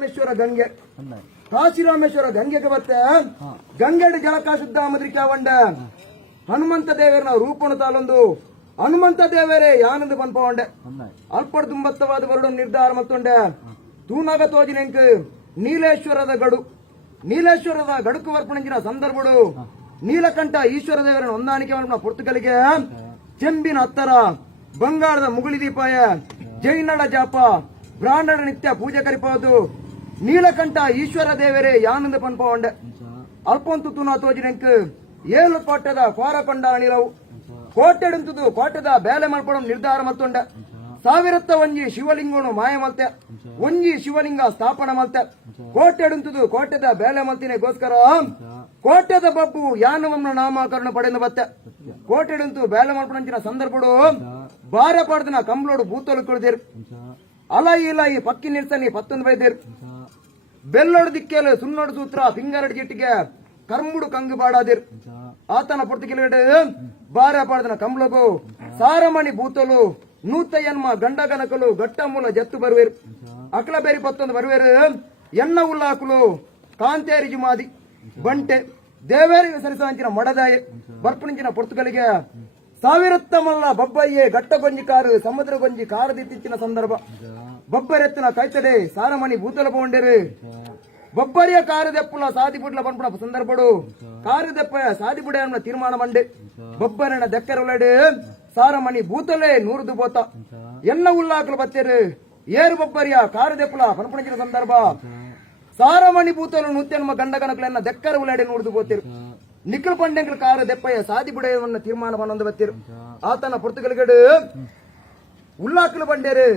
ರಾಮೇಶ್ವರ ಗಂಗೆ. ಕಾಶಿರಾಮೇಶ್ವರ ಗಂಗೆಗೆ ಬತ್ತೆ ಗಂಗೆಡ್ ಜಲಕಾಶುದ್ಧ ಮದ್ರಿಕ ಒಂಡ ಹನುಮಂತ ದೇವರನ ರೂಪಣ ತಾಲೊಂದು ಹನುಮಂತ ದೇವರೇ ಯಾನಂದ ಪನ್ಪವಂಡೆ ಅಲ್ಪಡ್ ತುಂಬತ್ತವಾದ ಬರಡು ನಿರ್ಧಾರ ಮತ್ತೊಂಡೆ. ತೂನಾಗ ತೋಜಿನೆಂಕ್ ನೀಲೇಶ್ವರದ ಗಡು. ನೀಲೇಶ್ವರದ ಗಡುಕು ವರ್ಪಣಿಂಚಿನ ಸಂದರ್ಭಡು. ನೀಲಕಂಠ ಈಶ್ವರ ದೇವರನ್ನು ಹೊಂದಾಣಿಕೆ ಮಾಡಿದ ಪುರ್ತಕಲಿಗೆ ಚೆಂಬಿನ ಹತ್ತರ. ಬಂಗಾಳದ ಮುಗುಳಿ ದೀಪಾಯ ಜೈನಡ ಜಾಪ. ಬ್ರಾಹ್ಮಣ ನಿತ್ಯ ಪೂಜೆ ಕರಿಪೋದು. ನೀಲಕಂಠ ಈಶ್ವರ ದೇವರೇ ಯಾನಂದ ಪನ್ಪವಂಡೆ. ಅಲ್ಪಂತು ತುನ ಏಳು ಏಳು ಕೋಟೆದ ಕೋರಕೊಂಡ ಅಣಿಲವು ಕೋಟೆಡಂತದು ಕೋಟದ ಬೇಲೆ ಮಾಡ್ಕೊಡೋ ನಿರ್ಧಾರ ಮತ್ತೊಂಡ ಸಾವಿರತ್ತ ಒಂಜಿ ಶಿವಲಿಂಗನು ಮಾಯ ಮಲ್ತೆ. ಒಂಜಿ ಶಿವಲಿಂಗ ಸ್ಥಾಪನ ಮಲ್ತೆ. ಕೋಟೆಡುಂತದು ಕೋಟೆದ ಬೇಲೆ ಮಲ್ತಿನೆಗೋಸ್ಕರ ಕೋಟೆದ ಬಬ್ಬು ಯಾನವನ್ನ ನಾಮಕರಣ ಪಡೆದು ಬತ್ತೆ. ಕೋಟೆಡುಂತು ಬೇಲೆ ಮಲ್ಪಣಂಚಿನ ಸಂದರ್ಭಡು ಬಾರ ಪಡೆದನ ಕಂಬ್ಲೋಡು ಭೂತಲು ಕುಳಿದಿರು. ಅಲ ಇಲ್ಲ ಈ ಪಕ್ಕಿ ನಿಲ್ಸನಿ, ಪತ್ತೊಂದು ಬೈದಿರು ಬೆಲ್ಲೊಡ್ ದಿಕ್ಕೇಲು ಸೂತ್ರ ಫಿಂಗರ್ ಜಿಟ್ಟಿಗೆ ಕರ್ಮುಡು ಕಂಗು ಬಾಡಾದಿರ್. ಆತನ ಪುರ್ತಕಿಲಗಡೆ ಬಾರ ಬಾಡದನ ಸಾರಮಣಿ ಬೂತಲು ಎನ್ಮ ಗಂಡ ಗನಕಲು ಗಟ್ಟ ಮೂಲ ಜತ್ತು ಬರುವೇರು. ಅಕ್ಲ ಬೇರಿ ಪತ್ತೊಂದು ಬರುವೇರು ಎನ್ನ ಉಲ್ಲಾಕುಲು ಕಾಂತೇರಿ ಜುಮಾದಿ, ಬಂಟೆ, ದೇವೇರಿ ಸರಿಸಾಂಚಿನ ಮಡದಾಯ ಬರ್ಪಣಿಂಚಿನ ಪೊರ್ತುಗಳಿಗೆ ಸಾವಿರತ್ತಮಲ್ಲ ಬಬ್ಬಯ್ಯೆ, ಗಟ್ಟ ಗೊಂಜಿ ಕಾರು, ಸಮುದ್ರ ಗೊಂಜಿ ಕಾರದಿತ್ತಿನ ಸಂದರ್ಭ. ಬಬ್ಬರೆತ್ತಿನ ಕೈತಡೆ ಸಾರಮಣಿ ಭೂತಲ ಪೌಂಡರು ಬೊಬ್ಬರಿಯ ಕಾರದೆಪ್ಪುಲ ಸಾದಿ ಬುಡ್ಲ ಪನ್ಪುಣ ಸಂದರ್ಭಡು ಕಾರದೆಪ್ಪ ಸಾದಿ ಬುಡ ಅನ್ನೋ ತೀರ್ಮಾನ ಮಂಡೆ ಬೊಬ್ಬರನ ದೆಕ್ಕರೊಳಡೆ ಸಾರಮಣಿ ಭೂತಲೇ ನೂರುದು ಬೋತ ಎನ್ನ ಉಲ್ಲಾಕಲು ಬತ್ತೇರು ಏರು ಬೊಬ್ಬರಿಯ ಕಾರದೆಪ್ಪುಲ ಪನ್ಪುಣಿನ ಸಂದರ್ಭ ಸಾರಮಣಿ ಭೂತಲು ನೂತ್ಯನ್ಮ ಗಂಡ ಗಣಕಲನ್ನ ದೆಕ್ಕರ ಉಳಡೆ ನೂರುದು ಬೋತಿರು ನಿಖಿಲ್ ಪಂಡೆಂಗಳ ಕಾರ ದೆಪ್ಪಯ್ಯ ಸಾದಿ ಬುಡೆಯವನ್ನ ತೀರ್ಮಾನ ಪನ್ನೊಂದು ಬತ್ತಿರು ಆತನ ಪುರ್ತಕಲ್ಗಡು ಉಲ್ಲಾಕಲು ಬಂಡೇರು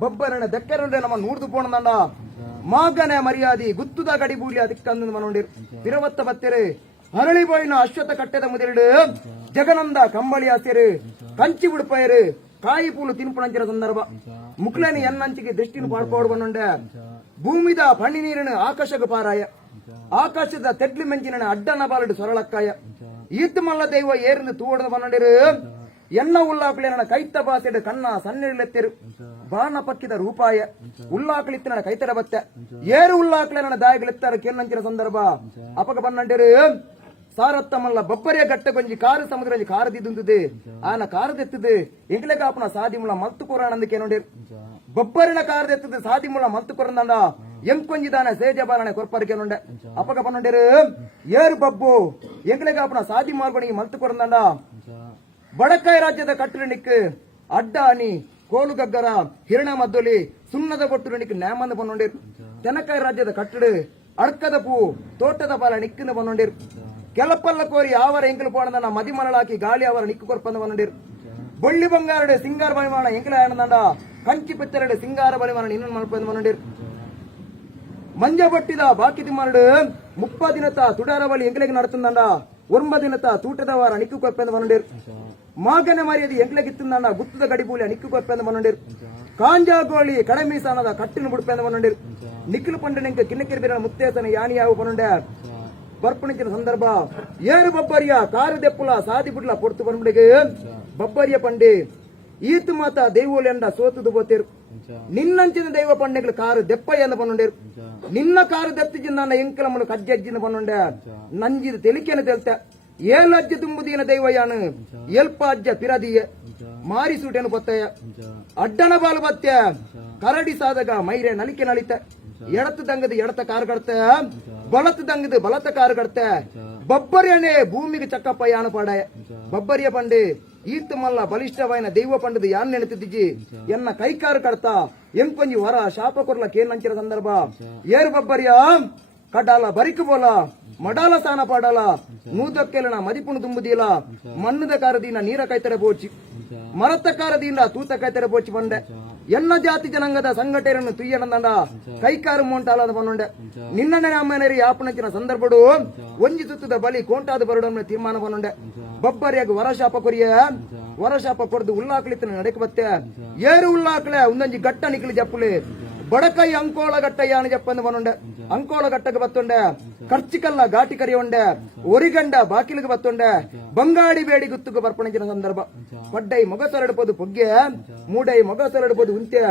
ಬೊಬ್ಬರನ ದೆಕ್ಕರುಂಡೆ ನಮ್ಮ ನೂರ್ದು ಪೋಣದಂಡ ಮಾಗನೆ ಮರ್ಯಾದಿ ಗುತ್ತುದ ಗಡಿಬೂಲಿ ಅದಕ್ಕಂದು ಮನೊಂಡಿರು ತಿರುವತ್ತ ಬತ್ತೆರು ಹರಳಿಬೋಯಿನ ಅಶ್ವಥ ಕಟ್ಟೆದ ಮುದಿರಿಡು ಜಗನಂದ ಕಂಬಳಿ ಹಾಸ್ಯರು ಕಂಚಿ ಉಡುಪಯರು ಕಾಯಿ ಪೂಲು ತಿನ್ಪುಣಂಚಿನ ಸಂದರ್ಭ ಮುಕ್ಲೇನಿ ಎನ್ನಂಚಿಗೆ ದೃಷ್ಟಿನ ಪಾಡ್ಕೋಡ್ ಬಂದುಂಡೆ ಭೂಮಿದ ಪಣ್ಣಿ ನೀರಿನ ಆಕಾಶಗ ಪಾರಾಯ ಆಕಾಶದ ತೆಡ್ಲಿ ಮೆಂಚಿನ ಅಡ್ಡನ ಬಾಲಡು ಸರಳಕ್ಕಾಯ ಈತ್ ಮಲ್ಲ ದೈವ ಏರಿಂದ ತೂವಡದ ಬಂದಿರು ಎನ್ನ ಉಲ್ಲಾಕಲಿನ ಕೈತ ಬಾಸೆಡು ಕಣ್ಣ ಸಣ್ಣಿಳೆತ್ತೆರು ಬಾಣ ಪಕ್ಕಿದ ರೂಪಾಯ ಉಲ್ಲಾಕಲಿತ್ತಿನ ಕೈತಡ ಬತ್ತೆ ಏರು ಉಲ್ಲಾಕಲಿನ ದಾಯಗಳೆತ್ತರ ಕೇನ್ನಂಚಿನ ಸಂದರ್ಭ ಅಪಕ ಬನ್ನಂಡಿರು ಸಾರತ್ತ ಮಲ್ಲ ಬಬ್ಬರಿಯ ಗಟ್ಟ ಗೊಂಜಿ ಕಾರು ಸಮುದ್ರ ಕಾರದಿದ್ದುಂದುದೆ ಆನ ಕಾರದೆತ್ತದು ಎಂಗ್ಲೆ ಕಾಪನ ಸಾದಿ ಮುಳ ಮಲ್ತು ಕೊರಾನಂದಕ್ಕೆ ನೋಡಿರು ಬೊಬ್ಬರಿನ ಕಾರದೆತ್ತದು ಸಾದಿ ಮುಳ ಮಲ್ತು ಕೊರಂದಂಡ ಎಂಕೊಂಜಿದಾನ ಸೇಜ ಬಾಲನೆ ಕೊರ್ಪರಿಕೆ ನುಂಡೆ ಅಪಕ ಪನ್ನೊಂಡಿರು ಏರು ಬಬ್ಬು ಎಂಗ್ಲೆ ಕಾಪನ ಸಾದಿ ಮಾರ್ಬಣಿ ಮಲ್ತು ಕೊರಂದಂಡ ಬಡಕಾಯಿ ರಾಜ್ಯದ ಕಟ್ಟಡನಿಕ್ ಅಡ್ಡ ಅನಿ ಕೋಲುಗಗ್ಗರ ಹಿರಣ ಮದ್ದೊಲಿ ಸುಣ್ಣದ ಬೊಟ್ಟುರನಿಕ್ ನ್ಯಾಮಂದ ಬಂದೊಂಡಿರು ತೆನಕಾಯಿ ರಾಜ್ಯದ ಕಟ್ಟಡ ಅಡ್ಕದ ಪೂ ತೋಟದ ಪಾಲ ನಿಕ್ಕಿಂದ ಬಂದೊಂಡಿರು ಕೆಲಪಲ್ಲ ಕೋರಿ ಆವರ ಎಂಕಲು ಪೋಣದ ಮದಿ ಮರಳಾಕಿ ಗಾಳಿ ಅವರ ನಿಕ್ಕು ಕೊರ್ಪಂದ ಬಂದೊಂಡಿರು ಬೊಳ್ಳಿ ಬಂಗಾರಡೆ ಸಿಂಗಾರ ಬಲಿಮಾಣ ಎಂಕಲ ಆನಂದ ಕಂಚಿ ಪೆತ್ತರಡೆ ಸಿಂಗಾರ ಬಲಿಮಾಣ ಇನ್ನೊಂದು ಮಲ್ಪಂದ ಬಂದೊಂಡಿರು ಮಂಜ ಬಟ್ಟಿದ ಬಾಕಿ ತಿಮ್ಮರಡು ಮುಪ್ಪ ದಿನತ ತುಡಾರ ಬಳಿ ಎಂಗ್ಲೆಗೆ ನಡತಂದಂಡ ಒಂಬ ದಿನತ ತೂಟದ ವಾರ ನಿಕ್ಕು ಕೊಪ್ಪೆಂದ ಮನೊಂಡಿರು ಮಾಗನ ಮರ್ಯಾದೆ ಎಂಗ್ಲೆಗೆ ಇತ್ತಂದಂಡ ಗುತ್ತದ ಗಡಿಬೂಲಿ ನಿಕ್ಕು ಕೊಪ್ಪೆಂದ ಮನೊಂಡಿರು ಕಾಂಜಾಗೋಳಿ ಕಡಮೀಸಾನದ ಕಟ್ಟಿನ ಬುಡ್ಪೆಂದ ಮನೊಂಡಿರು ನಿಖಿಲ್ ಪಂಡನೆಂಕ ಕಿನ್ನಕಿರಿಬಿರ ಮುತ್ತೇಸನ ಯಾನಿಯಾವು ಪನೊಂಡೆ ಬರ್ಪಣಿಚಿನ ಸಂದರ್ಭ ಏರು ಬಬ್ಬರಿಯ ಕಾರು ದೆಪ್ಪುಲ ಸಾದಿ ಬುಡ್ಲ ಪೊಡ್ತು ಬಂದ್ಬಿಡಿಗೆ ಬಬ್ಬರಿಯ ಪಂಡೆ ಈತು ಮಾತ ದೈವೋಲಿ ಎಂಡ ಸೋತುದು ಬೋತಿರು ನಿನ್ನಂಚಿನ ದೈವ ಪಂಡೆಗಳು ಕಾರು ದೆಪ್ಪಯ್ಯ ಎಂದ ಪನ್ನುಂಡೇರು ನಿನ್ನ ಕಾರು ದತ್ತಿಜಿನ ನನ್ನ ಎಂಕಲಮ್ಮನು ಕಜ್ಜಜ್ಜಿನ ಪನ್ನುಂಡೆ ನಂಜಿದ ತೆಲಿಕೆನ ತೆಲ್ತ ಏಳು ಅಜ್ಜ ತುಂಬುದೀನ ದೈವಯಾನು ಎಲ್ಪ ಅಜ್ಜ ಪಿರದಿಯ ಮಾರಿ ಸೂಟೆನು ಪೊತ್ತಯ್ಯ ಅಡ್ಡನ ಬಾಲು ಬತ್ಯ ಕರಡಿ ಸಾದಗ ಮೈರೆ ನಲಿಕೆ ನಲಿತ ಎಡತು ದಂಗದ ಎಡತ ಕಾರು ಕಡ್ತೆ ಬಲತು ದಂಗದ ಬಲತ ಕಾರು ಕಡ್ತೆ ಬಬ್ಬರಿಯನೆ ಭೂಮಿಗೆ ಚಕ್ಕಪ್ಪ ಯಾನ ಪಾಡ ಬಬ್ಬರಿಯ ಪಂಡೆ ಈತ್ ಮಲ್ಲ ಬಲಿಷ್ಠವಾಯಿನ ದೈವ ಪಂಡದ ಯಾನ್ ನೆನೆತಿದ್ದಿ ಎನ್ನ ಕೈಕಾರು ಕಡ್ತ ಎಂಕೊಂಜಿ ವರ ಶಾಪ ಕೊರ್ಲ ಕೇನಂಚಿನ ಸಂದರ್ಭ ಏರು ಬಬ್ಬರಿಯ ಕಡಾಲ ಬರಿಕು ಬೋಲ ಮಡಾಲ ಸಾನ ಪಾಡಾಲ ನೂದಕ್ಕೆಲನ ಮದಿಪುಣು ತುಂಬುದಿಲ್ಲ ಮಣ್ಣದ ಕಾರದಿಂದ ನೀರ ಕೈತರೆ ಬೋಚಿ ಮರತ್ತ ಕಾರದಿಂದ ತೂತ ಕೈತರೆ ಬೋಚಿ ಬಂಡೆ ಎನ್ನ ಜಾತಿ ಜನಾಂಗದ ಸಂಘಟನೆಯನ್ನು ತುಯ್ಯನಂದಂಡ ಕೈಕಾರು ಮೋಂಟಾಲದ ಬನ್ನೊಂಡೆ ನಿನ್ನನೆ ಅಮ್ಮನೇರಿ ಯಾಪನಂಚಿನ ಸಂದರ್ಭಡು ಒಂಜಿ ತುತ್ತದ ಬಲಿ ಕೋಂಟಾದ ಬರಡನ್ನು ತೀರ್ಮಾನ ಬನ್ನೊಂಡೆ ಬಬ್ಬರಿಯಾಗ ವರಶಾಪ ಕೊರಿಯ ವರಶಾಪ ಕೊಡ್ದು ಉಲ್ಲಾಕ್ಲಿತ್ತನ ನಡಕ ಬತ್ತೆ ಏರು ಉಲ್ಲಾಕ್ಲೆ ಒಂದೊಂಜಿ ಗಟ್ಟ ನಿಕ್ಲಿ ಜಪ್ಪುಲಿ ಬಡಕೈ ಅಂಕೋಳ ಗಟ್ಟ ಯಾನ ಜಪ್ಪಂದು ಬನ್ನೊಂಡೆ ಅಂಕೋಳ ಘಟ್ಟಕ್ಕೆ ಬತ್ತೊಂಡೆ ಕರ್ಚಿಕಲ್ನ ಘಾಟಿ ಕರಿಯೊಂಡೆ ಒರಿಗಂಡ ಬಾಕಿಲಿಗೆ ಬತ್ತೊಂಡೆ ಬಂಗಾಡಿ ಬೇಡಿ ಗುತ್ತುಗೆ ಬರ್ಪಣಿನ ಸಂದರ್ಭ. ಪಡ್ಡೈ ಮೊಗ ಸೊರಡ್ಬೋದು ಪೊಗ್ಗೆ ಮೂಡೈ ಮೊಗ ಸೊರಡ್ಬೋದು ಉಂತೆ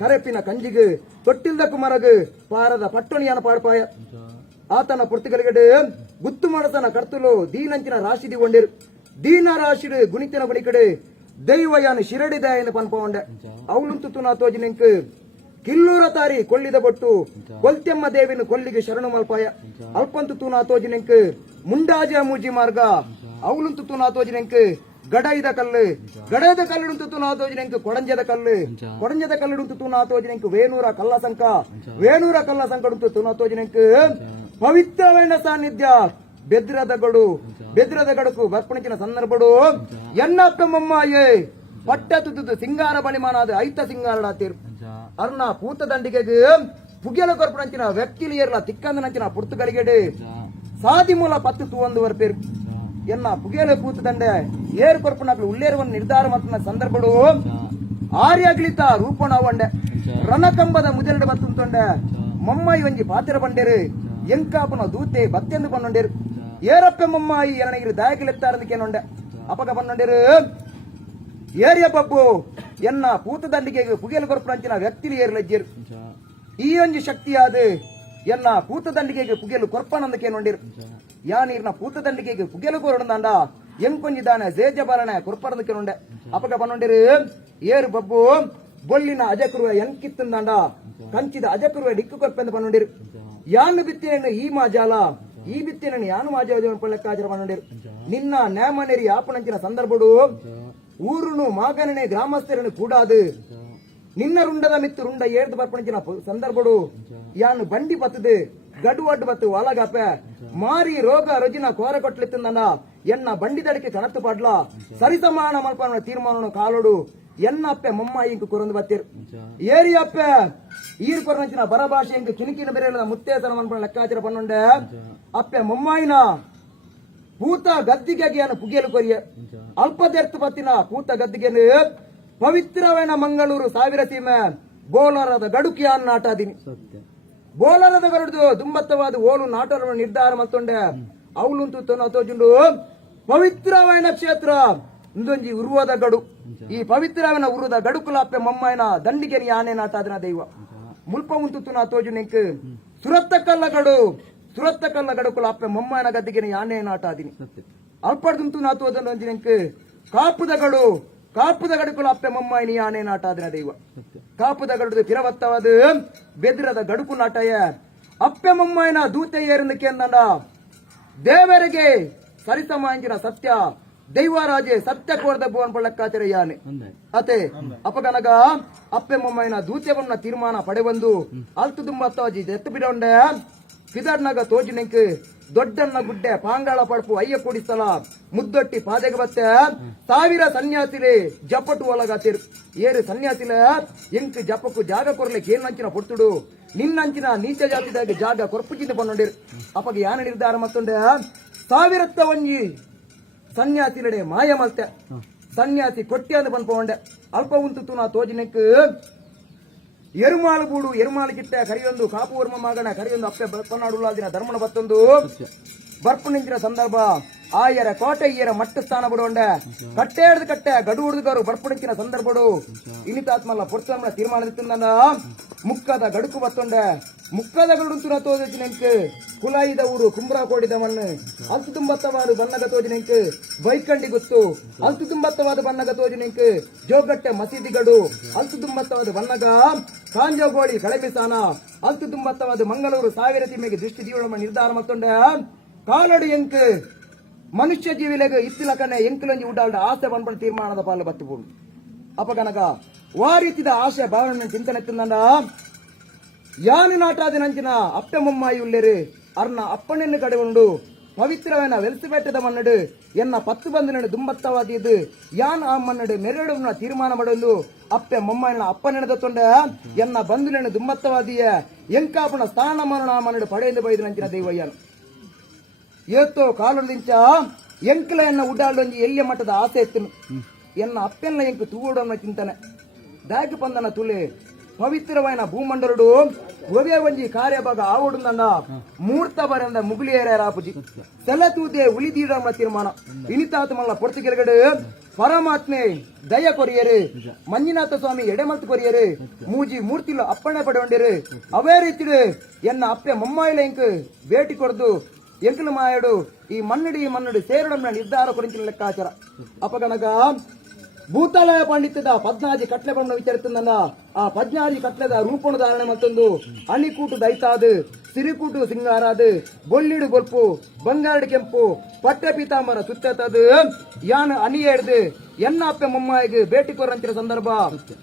ಕರೆಪಿನ ಕಂಜಿಗೆ ತೊಟ್ಟಿಲ್ದ ಕುಮರಗು ಪಾರದ ಪಟ್ಟಣಿಯನ ಪಾಡ್ಪಾಯ. ಆತನ ಪುರ್ತಿಗಲಿಗಡೆ ಗುತ್ತು ಮಾಡತನ ಕರ್ತಲು ದೀನಂಚಿನ ರಾಶಿ ದಿಗೊಂಡಿರು ದೀನ ರಾಶಿ ಗುಣಿತಿನ ಗುಣಿಕಡೆ ದೈವಯಾನ ಶಿರಡಿದ ಎಂದು ಪನ್ಪೊಂಡೆ ಅವಳುಂತು ತುನ ತೋಜಿನೆಂಕ್ ಕಿಲ್ಲೂರ ತಾರಿ ಕೊಲ್ಲಿದ ಬೊಟ್ಟು ಕೊಲ್ತೆಮ್ಮ ದೇವಿನ ಕೊಲ್ಲಿಗೆ ಶರಣು ಮಲ್ಪಾಯ. ಅಲ್ಪಂತು ತೂನಾ ತೋಜಿನೆಂಕ್ ಮುಂಡಾಜ ಮೂಜಿ ಮಾರ್ಗ. ಅವಳುಂತು ತೂನಾ ತೋಜಿನೆಂಕ್ ಗಡೈದ ಕಲ್ಲು. ಗಡೈದ ಕಲ್ಲುಂತು ತೂನಾ ತೋಜಿನೆಂಕ್ ಕೊಡಂಜದ ಕಲ್ಲು. ಕೊಡಂಜದ ಕಲ್ಲುಂತು ತೂನಾ ತೋಜಿನೆಂಕ್ ವೇಣೂರ ಕಲ್ಲ ಸಂಕ ವೇಣೂರ ಕಲ್ಲ ಸಂಕಡುಂತು ಪವಿತ್ರ ಪವಿತ್ರವೇಣ ಸಾನ್ನಿಧ್ಯ. ಬೆದ್ರದ ಗಡು. ಬೆದ್ರದ ಗಡಕು ಬರ್ಪಣಿಚಿನ ಸಂದರ್ಭಡು. ಎನ್ನಪ್ಪ ಮಮ್ಮಾಯೇ. ಪಟ್ಟ ತುತ್ತು ಸಿಂಗಾರ ಬಣಿಮಾನಾದ ಐತ ಸಿಂಗಾರಡಾತೀರ್ ಅರ್ನ ಪೂತ ದಂಡಿಗೆಗೆ ಪುಗೆಲ ಕೊರ್ಪಣಂಚಿನ ವ್ಯಕ್ತಿಲಿ ಏರ್ಲ ತಿಕ್ಕಂದನಂಚಿನ ಪುರ್ತುಗಲಿಗೆಡೆ ಸಾದಿ ಮೂಲ ಪತ್ತು ತೂವೊಂದು ವರ್ಪೇರು ಎನ್ನ ಪುಗೆಲ ಪೂತ ದಂಡೆ ಏರು ಕೊರ್ಪಣಕ್ಲು ಉಳ್ಳೇರುವನ್ನು ನಿರ್ಧಾರ ಮಾಡ್ತಿನ ಸಂದರ್ಭಡು ಆರ್ಯಗ್ಲಿತ ರೂಪಣ ಒಂಡೆ ರಣಕಂಬದ ಮುದೆರಡು ಬತ್ತುಂಟೊಂಡೆ ಮೊಮ್ಮಾಯಿ ಒಂಜಿ ಪಾತ್ರ ಬಂಡೇರು ಎಂಕಾಪನ ದೂತೆ ಬತ್ತೆಂದು ಪನ್ನೊಂಡೇರು ಏರಪ್ಪೆ ಮೊಮ್ಮಾಯಿ ಎನಗಿರು ದಾಯಕಿಲೆತ್ತಾರದಕ್ಕೆ ನೊಂಡೆ ಅಪಗ ಪನ್ನೊಂಡೇರು ಏರಿಯ ಪಬ್ಬು ಎನ್ನ ಪೂತದಲ್ಲಿಗೆ ಪುಗೆಲು ವ್ಯಕ್ತಿ ವ್ಯಕ್ತಿಲಿ ಏರ್ಲಜ್ಜಿರ್ ಈ ಒಂಜಿ ಶಕ್ತಿಯಾದ ಎನ್ನ ಪೂತ ದಂಡಿಗೆಗೆ ಪುಗೆಲು ಕೊರ್ಪನಂದಕ್ಕೆ ನೋಡಿರ್ ಯಾ ನೀರ್ನ ಪೂತ ದಂಡಿಗೆಗೆ ಪುಗೆಲು ಕೊರಡಂದ ಎಂಕೊಂಜಿದಾನೆ ಜೇಜ ಬರಣೆ ಕೊರ್ಪನದಕ್ಕೆ ನೋಡೆ ಅಪಗ ಪನ್ನೊಂಡಿರು ಏರು ಬಬ್ಬು ಬೊಳ್ಳಿನ ಅಜಕುರುವ ಎಂಕಿತ್ತಂದಾಂಡ ಕಂಚಿದ ಅಜಕುರುವ ಡಿಕ್ಕು ಕೊರ್ಪೆಂದು ಪನ್ನೊಂಡಿರು ಯಾನು ಬಿತ್ತಿನ ಈ ಮಾಜಾಲ? ಈ ಬಿತ್ತಿನ ಯಾನು ಮಾಜಾಲ? ಲೆಕ್ಕಾಚಾರ ಪನ್ನೊಂಡಿರು ನಿನ್ನ ನೇಮನೇರಿ ಆಪಣಂಚಿನ ಸಂದರ್ಭಡು. ಊರುನು ಮಾಗನನೆ ಗ್ರಾಮಸ್ಥರನ್ನು ಕೂಡಾದು ನಿನ್ನ ರುಂಡದ ಮಿತ್ತು ರುಂಡ ಏರ್ದು ಬರ್ಪಣಿಚಿನ ಸಂದರ್ಭಡು ಯಾನು ಬಂಡಿ ಬತ್ತದು ಗಡು ಅಡ್ಡು ಬತ್ತು ಒಳಗಪ್ಪ ಮಾರಿ ರೋಗ ರುಜಿನ ಕೋರ ಕೊಟ್ಲಿತ್ತಂದ ಎನ್ನ ಬಂಡಿ ದಡಿಕೆ ಕಣತ್ತು ಪಡ್ಲ ಸರಿಸಮಾನ ಮಲ್ಪನ ತೀರ್ಮಾನ ಕಾಲೋಡು ಎನ್ನಪ್ಪೆ ಮೊಮ್ಮ ಇಂಕು ಕುರಂದು ಬತ್ತಿರು ಏರಿ ಅಪ್ಪೆ ಈರ್ ಕೊರಂಚಿನ ಬರಭಾಷೆ ಇಂಕು ಕಿಣಿಕಿನ ಬೆರೆಯಲ್ಲ ಮುತ್ತೇತನ ಮನ್ಪನ ಲೆಕ್ಕಾಚಾರ ಪನ್ನೊಂಡೆ ಅಪ್ಪೆ ಮೊಮ್ಮಾಯಿನ ಪೂತ ಗದ್ದಿಗೆಯನ್ನು ಪುಗಿಯಲು ಕೊರಿಯ. ಅಲ್ಪದೆರ್ತು ಪತ್ತಿನ ಭೂತ ಗದ್ದಿಗೆಯನ್ನು ಪವಿತ್ರವೇನ ಮಂಗಳೂರು ಸಾವಿರ ಸೀಮೆ ಬೋಲರದ ಗಡುಕಿಯ ನಾಟಾದಿನಿ. ಬೋಲರದ ಗರುಡು ದುಂಬತ್ತವಾದ ಓಲು ನಾಟರ ನಿರ್ಧಾರ ಮತ್ತೊಂಡೆ. ಅವಳು ತೊನ ತೋಜುಂಡು ಪವಿತ್ರವೈನ ಕ್ಷೇತ್ರ ಇಂದೊಂಜಿ ಉರುವದ ಗಡು. ಈ ಪವಿತ್ರವನ ಉರುದ ಗಡುಕುಲಾಪೆ ಮಮ್ಮಯನ ದಂಡಿಗೆ ಆನೆ ನಾಟಾದಿನ ದೈವ. ಮುಲ್ಪ ಉಂತು ತುನ ತೋಜು ನಿಂಕ್ ಸುರತ್ತ ಕಲ್ಲ ಗಡು. ಸುರತ್ತ ಕಲ್ಲ ಗಡುಕುಲಾಪೆ ಮೊಮ್ಮಾಯನ ಗದ್ದಿಗೆ ಯಾನೆ ನಾಟಾದಿನಿ ಅಲ್ಪದಂತು ನಾ ತೋಜು ನೆಂಕ್ ಕಾಪುದ ಗಡು ಕಾಪುದ ಗಡುಕುಲ ಅಪ್ಪೆ ಮೊಮ್ಮಾಯಿನಿ ಯಾನೆ ನಾಟಾದಿನ ದೈವ. ಕಾಪುದ ಗಡುದು ಪಿರವತ್ತವಾದ ಬೆದ್ರದ ಗಡುಕು ನಾಟಯ. ಅಪ್ಪೆ ಮೊಮ್ಮಾಯಿನ ದೂತೆ ಏರನಕ್ಕೆ ಅಂದನ ದೇವರಿಗೆ ಸರಿಸಮಾಂಜಿನ ಸತ್ಯ. ದೈವರಾಜೆ ಸತ್ಯ ಕೋರದ ಭುವನ್ ಪಳ್ಳಕ್ಕಾಚರ ಯಾನೆ. ಅತೆ ಅಪಗನಗ ಅಪ್ಪೆ ಮೊಮ್ಮಾಯಿನ ದೂತ್ಯವನ್ನ ತೀರ್ಮಾನ ಪಡೆವಂದು ಅಲ್ತು ದುಂಬತ್ತಾಜಿ ಎತ್ತು ಬಿಡೊಂಡೆ. ಫಿದರ್ನಗ ತೋಜಿನಿಂಕ್ ದೊಡ್ಡನ್ನ ಗುಡ್ಡೆ, ಪಾಂಗಾಳ ಪಡಪು, ಅಯ್ಯ ಕೂಡಿಸಲ ಮುದ್ದೊಟ್ಟಿ ಪಾದೆಗೆ ಬತ್ತೆ, ಸಾವಿರ ಸನ್ಯಾಸಿಲೆ ಜಪಟು ಒಳಗಾತಿರ್ ಏರು ಸನ್ಯಾಸಿಲ ಎಂಕ್ ಜಪಕ್ಕು ಜಾಗ ಕೊರ್ಲಿಕ್ಕೆ ಏನ್ ಅಂಚಿನ ಪೊಟ್ಟುಡು ನಿನ್ನಂಚಿನ ನೀಚ ಜಾತಿದಾಗ ಜಾಗ ಕೊರ್ಪುಚಿಂದ ಬಂದೊಂಡಿರ್ ಅಪ್ಪಗೆ ಯಾನ ನಿರ್ಧಾರ ಮತ್ತೊಂದೆ ಸಾವಿರತ್ತ ಒಂಜಿ ಸನ್ಯಾಸಿಲಡೆ ಮಾಯ ಮಲ್ತೆ ಸನ್ಯಾಸಿ ಕೊಟ್ಟಿ ಅಂದ್ ಬಂದ್ಕೊಂಡೆ ಅಲ್ಪ ಉಂತು ನಾ ತೋಜಿನೆಕ್ ಎರುಮಾಳು ಬೂಡು ಎರುಮಾಲು ಕಿಟ್ಟೆ ಕರಿಯೊಂದು ಕಾಪು ವರ್ಮ ಮಗನ ಕರಿಯೊಂದು ಅಪ್ಪೆ ಬಪ್ಪನಾಡುಲಾದಿನ ಧರ್ಮನ ಬತ್ತೊಂದು. ಬರ್ಪು ನಿಂತಿನ ಸಂದರ್ಭ ಆಯರ ಕೋಟೆ ಈಯರ ಮಟ್ಟ ಸ್ಥಾನ ಬಿಡೋಂಡೆ ಕಟ್ಟೆ ಹಿಡಿದು ಕಟ್ಟೆ ಗಡು ಹುಡುಗರು ಬರ್ಪು ನಿಂತಿನ ಸಂದರ್ಭಡು ಇನಿತಾತ್ಮಲ್ಲ ಪುರುಷನ ತೀರ್ಮಾನ ನನ್ನ. ಮುಕ್ಕದ ಗಡುಕು ಬತ್ತೊಂಡೆ. ಮುಕ್ಕದ ಗಡು ತೋಜಿ ನೆಂಕ್. ಕುಲಾಯಿದ ಊರು ಕುಂಬ್ರ ಕೋಡಿದ ಮಣ್ಣು. ಅಂತು ತುಂಬತ್ತವಾದ ಬಣ್ಣಗ ತೋಜಿ ನೆಂಕು. ಬೈಕಂಡಿ ಗೊತ್ತು. ಅಲ್ತು ತುಂಬತ್ತವಾದ ಬಣ್ಣಗ ತೋಜಿ ನೆಂಕು. ಜೋಗಟ್ಟೆ ಮಸೀದಿಗಡು ಅಲ್ತು ತುಂಬತ್ತವಾದ ಬಣ್ಣಗ ಕಾಂಜೋಗೋಳಿ ಕಳಬಿಸಾನ ಅಂತು ತುಂಬತ್ತವಾದ ಮಂಗಳೂರು ಸಾವಿರ ತಿಮ್ಮೆಗೆ ದೃಷ್ಟಿ ಜೀವನ ನಿರ್ಧಾರ ಮತ್ತೊಂಡ. ಕಾಲಡು ಎಂಕ್ ಮನುಷ್ಯ ಜೀವಿಲೆಗ ಇತ್ತಿಲ ಕನೆ ಎಂಕಲಂಜಿ ಉಡಾಲ್ಡ ಆಸೆ ಬಂದ ತೀರ್ಮಾನದ ಪಾಲು ಬತ್ತಿಪುಂಡು ಅಪಗನಗ ವಾರಿತ್ತಿದ ಆಸೆ ಭಾವನೆ ಚಿಂತನೆ ತಿಂದ ಯಾನು ನಾಟಾದ ನಂಚಿನ ಅಪ್ಪೆ ಮೊಮ್ಮಾಯಿ ಉಳ್ಳೇರಿ, ಅರ್ನ ಅಪ್ಪಣ್ಣನ್ನು ಕಡೆಗೊಂಡು ಪವಿತ್ರವನ ವೆಲ್ಸಿಬೆಟ್ಟದ ಮನ್ನಡು ಎನ್ನ ಪತ್ತು ಬಂದಿನ ದುಂಬತ್ತವಾದಿಯದು ಯಾನ್ ಆ ಮನ್ನಡು ಮೆರಡುನ ತೀರ್ಮಾನ ಮಾಡಲು ಅಪ್ಪೆ ಮೊಮ್ಮಾಯಿನ ಅಪ್ಪನೆಣದ ತೊಂಡ ಎನ್ನ ಬಂಧುಲೆನ ದುಂಬತ್ತವಾದಿಯ ಎಂಕಾಪನ ಸ್ಥಾನಮಾನ ಮನ್ನಡು ಪಡೆಯಲು ಬೈದು ನಂಚಿನ ದೈವಯ್ಯನು ಏತೋ ಕಾಲದಿಂಚ ಎಂಕಲ ಎನ್ನ ಉಡ್ಡಾಡೊಂದು ಎಲ್ಲಿಯ ಮಟ್ಟದ ಆಸೆ ಎತ್ತನು ಎನ್ನ ಅಪ್ಪೆಲ್ಲ ಎಂಕು ತೂಡೋನ ಚಿಂತನೆ ದಾಗಿ ಪಂದನ ತುಲೆ ಪವಿತ್ರವೈನ ಭೂಮಂಡಲುಡು ಒವೆ ಒಂಜಿ ಕಾರ್ಯಭಾಗ ಆವಡುಂದಂಡ ಮೂರ್ತ ಬರಂದ ಮುಗುಲಿಯರ ರಾಪುಜಿ. ಸೆಲ ತೂದೆ ಉಳಿದೀಡಮ ತೀರ್ಮಾನ. ಇನಿತಾತ ಮಂಗಳ ಪೊರ್ತು ಕೆಳಗಡೆ, ಪರಮಾತ್ಮೆ ದಯ ಕೊರಿಯರು, ಮಂಜುನಾಥ ಸ್ವಾಮಿ ಎಡೆಮಲ್ತು ಕೊರಿಯರು, ಮೂಜಿ ಮೂರ್ತಿಲು ಅಪ್ಪಣೆ ಪಡೆಗೊಂಡಿರು ಅವೇ ರೀತಿ ಎನ್ನ ಅಪ್ಪೆ ಮೊಮ್ಮಾಯಿಲ ಇಂಕ್ ಭೇಟಿ ಕೊಡ್ದು ಎಂಕಲು ಮಾಯಡು ಈ ಮನ್ನಡಿ ಮನ್ನಡಿ ಸೇರಡಮ್ನ ನಿರ್ಧಾರ ಕೊರಿಂಚಿನ ಲೆಕ್ಕಾಚಾರ. ಅಪಗಣಗ ಭೂತಾಲಯ ಪಾಂಡಿತ್ಯದ ಪದ್ನಾಜಿ ಕಟ್ಲೆ ಬಣ್ಣ ವಿಚಾರಿಸಿದ ಆ ಪದ್ನಾಜಿ ಕಟ್ಲೆದ ರೂಪಣ ಧಾರಣೆ ಮತ್ತೊಂದು. ಅಣಿಕೂಟು ದೈತಾದು, ಸಿರಿಕೂಟು ಸಿಂಗಾರಾದು ಬೊಳ್ಳಿಡು ಬೊಲ್ಪು, ಬಂಗಾರಡು ಕೆಂಪು, ಪಟ್ಟೆ ಪೀತಾಂಬರ ಸುತ್ತದು ಯಾನ್ ಅಣಿ ಹಿಡ್ದು ಎನ್ನ ಅಪ್ಪೆ ಮೊಮ್ಮಾಯಿಗೆ ಭೇಟಿ ಕೊರಂತಿರ ಸಂದರ್ಭ.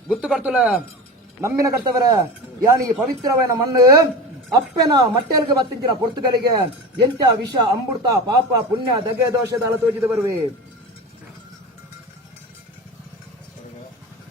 ಗುತ್ತು ಕರ್ತುಲ, ನಮ್ಮಿನ ಕರ್ತವರ, ಯಾನ್ ಈ ಪವಿತ್ರವೈನ ಮಣ್ಣು. ಅಪ್ಪೆನ ಮಟ್ಟೆಲ್ಗೆ ಬತ್ತಿಂಚಿನ ಪೊರ್ತುಗಳಿಗೆ ಎಂತ ವಿಷ, ಅಮೃತ, ಪಾಪ, ಪುಣ್ಯ, ದಗೆ ದೋಷದ ಅಲ ತೋಜಿದ ಬರುವೆ.